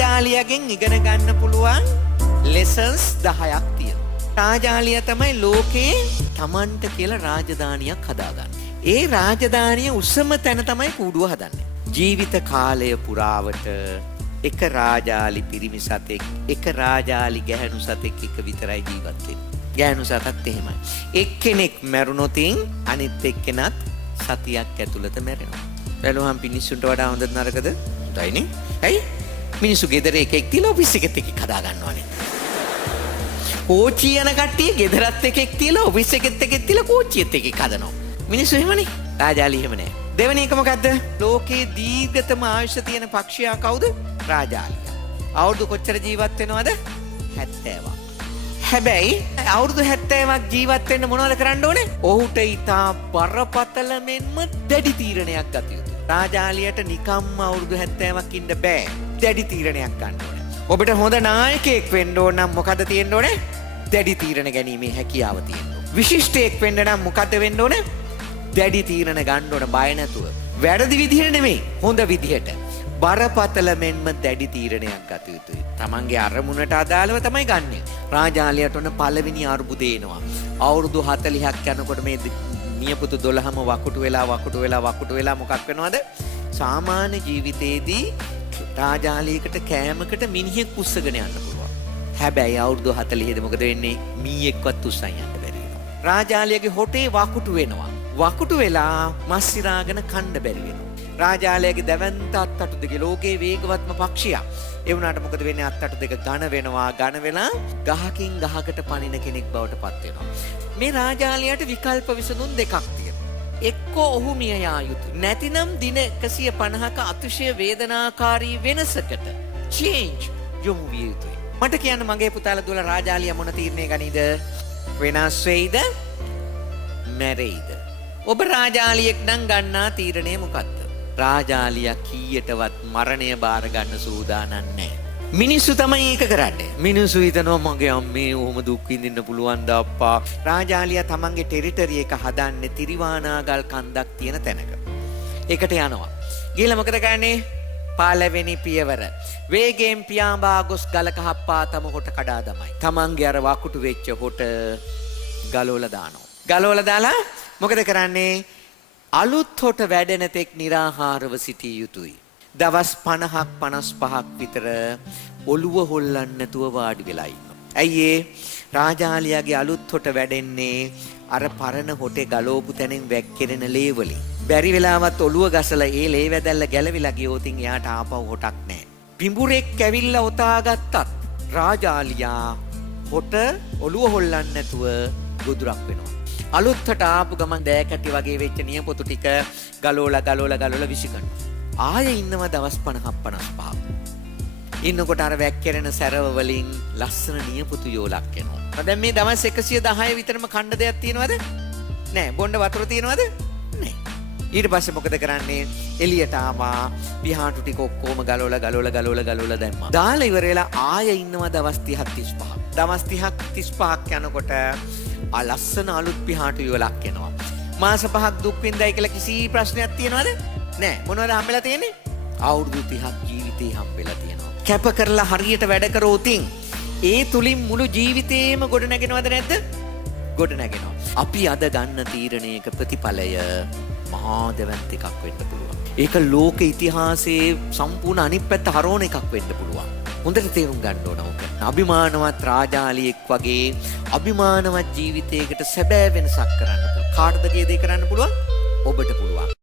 රාජාලියගෙන් ඉගෙන ගන්න පුළුවන් lessons 10ක් තියෙනවා. රාජාලිය තමයි ලෝකේ Tamanට කියලා රාජධානියක් හදාගන්නේ. ඒ රාජධානිය උසම තැන තමයි කූඩුව හදන්නේ. ජීවිත කාලය පුරාවට එක රාජාලි පිරිමි සතෙක් එක රාජාලි ගැහැණු සතෙක් එක විතරයි ජීවත් වෙන්නේ. ගැහැණු සතත් එහෙමයි. එක්කෙනෙක් මැරුණොත් අනිත් එක්කෙනත් සතියක් ඇතුළත මැරෙනවා. බැලුවහම මිනිස්සුන්ට වඩා හොඳද නරකද? හොඳයිනේ. ඇයි? මිනිස්සු ගෙදර එකෙක් තියලා ඔෆිස් එකෙත් එකෙක් හදා ගන්නවානේ. කෝච්චිය යන කට්ටිය ගෙදරත් එකෙක් තියලා ඔෆිස් එකෙත් එකෙක් තියලා කෝච්චියත් එකෙක් හදනවා. මිනිස්සු එහෙමනේ. රාජාලි එහෙම නෑ. දෙවෙනි එක මොකද්ද? ලෝකේ දීර්ඝතම ආයුෂ තියෙන පක්ෂියා කවුද? රාජාලියා. අවුරුදු කොච්චර ජීවත් වෙනවද? 70ක්. හැබැයි අවුරුදු 70ක් ජීවත් වෙන්න මොනවද කරන්න ඕනේ? ඔහුට ඊටා බරපතල මෙන්ම දැඩි තීරණයක් ගත යුතුයි. රාජාලියට නිකම්ම අවුරුදු 70ක් ඉන්න බෑ. දැඩි තීරණයක් ගන්න ඕනේ. ඔබට හොඳ නායකයෙක් වෙන්න ඕන නම් මොකද තියෙන්න ඕනේ? දැඩි තීරණ ගැනීමේ හැකියාව තියෙන්න ඕනේ. විශිෂ්ටයෙක් වෙන්න නම් මොකද වෙන්න ඕනේ? දැඩි තීරණ ගන්න ඕන බය නැතුව. වැරදි විදිහට නෙමෙයි, හොඳ විදිහට. බරපතල මෙන්ම දැඩි තීරණයක් ගත යුතුයි. තමන්ගේ අරමුණට අදාළව තමයි ගන්නෙ. රාජාලියට ඔන්න පළවෙනි අරුබුදේ එනවා. අවුරුදු 40ක් යනකොට මේ නියපොතු 12ම වකුටු වෙලා මොකක් වෙනවද? සාමාන්‍ය ජීවිතේදී රාජාලියකට කෑමකට මිනිහෙක් උස්සගෙන යන්න පුළුවන්. හැබැයි අවුරුදු 40ේදී මොකද වෙන්නේ? මීයෙක්වත් උස්සන් යන්න බැරි වෙනවා. රාජාලියගේ හොටේ වකුටු වෙනවා. වකුටු වෙලා මස් සිරාගෙන කන්න බැරි වෙනවා. රාජාලයගේ දැවැන්ත අත්තටු දෙක ලෝකේ වේගවත්ම පක්ෂියා. ඒ වුණාට මොකද වෙන්නේ? අත්තටු දෙක ඝන වෙනවා. ඝන වෙලා ගහකින් ගහකට පනින කෙනෙක් බවට පත් වෙනවා. මේ රාජාලයට විකල්ප විසඳුම් දෙකක් තියෙනවා. එක්ක ඔහු මිය යා යුතුයි. නැතිනම් දින 150ක අතිශය වේදනාකාරී වෙනසකට change යොමු විය යුතුයි. මට කියන්න මගේ පුතාලා දුවලා රාජාලිය මොන තීරණය ගනීද? වෙනස් වෙයිද? මැරෙයිද? ඔබ රාජාලියෙක් නම් ගන්නා තීරණය මොකක්ද? රාජාලියා කීයටවත් මරණය බාර ගන්න සූදානම් නැහැ. මිනිස්සු තමයි ඒක කරන්නේ. මිනිස්සු හිතනවා මගේ අම්මේ ඔහොම දුක් විඳින්න පුළුවන් ද අප්පා. රාජාලියා තමන්ගේ ටෙරිටරි එක හදන්නේ තිරිවානාගල් කන්දක් තියෙන තැනක. ඒකට යනවා. ගිහලා මොකද කරන්නේ? පළවෙනි පියවර. වේගයෙන් පියාඹා ගොස් ගලක හප්පා තම හොට කඩා දමයි. තමන්ගේ අර වකුටු වෙච්ච හොට ගලවලා දානවා. ගලවලා දාලා මොකද කරන්නේ? අලුත් හොට වැඩෙන තෙක් निराහාරව සිටිය යුතුයි. දවස් 50ක් 55ක් විතර ඔළුව හොල්ලන්න නැතුව වාඩි වෙලා ඉන්නවා. ඇයි ඒ? රාජාලියාගේ අලුත් හොට වැඩෙන්නේ අර පරණ හොටේ ගලවපු තැනින් වැක්කිරෙන ලේ වලින්. බැරි වෙලාවත් ඔළුව ගසලා ඒ ලේ වැදල්ල ගැලවිලා ගියොත් එයාට ආපහු හොටක් නැහැ. පිඹුරෙක් ඇවිල්ලා ඔතාගත්තත් රාජාලියා හොට ඔළුව හොල්ලන්න නැතුව ගොදුරක් වෙනවා. අලුත්ට ආපු ගමන් දෑකැටි වගේ වෙච්ච නියපොතු ටික ගලෝලා විසිකනවා. ආයෙ ඉන්නවා දවස් 50ක් 55ක්. ඉන්නකොට අර වැක්කිරෙන සැරව වලින් ලස්සන නියපොතු යෝලක් එනවා. දැන් මේ දවස් 110 විතරම කන්න දෙයක් තියෙනවද? නෑ. බොණ්ඩ වතුර තියෙනවද? නෑ. ඊට පස්සේ මොකද කරන්නේ? එළියට ආවා. පිහාටු ටික ඔක්කොම ගලවලා දැම්මා. දාලා ඉවර වෙලා ආයෙ ඉන්නවා දවස් 30ක් 35ක්. දවස් 30ක් 35ක් යනකොට ලස්සන අලුත් පිහාටු යුවලක් එනවා. මාස 5ක් දුක් විඳයි කියලා කිසි ප්‍රශ්නයක් තියෙනවද? නෑ. මොනවද හම්බෙලා තියෙන්නේ? අවුරුදු 30ක් ජීවිතේ හම්බෙලා තියෙනවා. කැප කරලා හරියට වැඩ කරෝතින් ඒ තුලින් මුළු ජීවිතේම ගොඩ නැගෙනවද නැද්ද? ගොඩ නැගෙනවා. අපි අද ගන්න තීරණයක ප්‍රතිඵලය මහා දැවැන්ත එකක් වෙන්න පුළුවන්. ඒක ලෝක ඉතිහාසයේ සම්පූර්ණ අනිත් පැත්ත හරවන එකක් වෙන්න පුළුවන්. හොඳට තේරුම් ගන්න ඕන ඕක. අභිමානවත් රාජාලියෙක් වගේ අභිමානවත් ජීවිතයකට සැබෑ වෙනසක් කරන්න පුළුවන්. කාටද ඒ දේ කරන්න පුළුවන්? ඔබට පුළුවන්.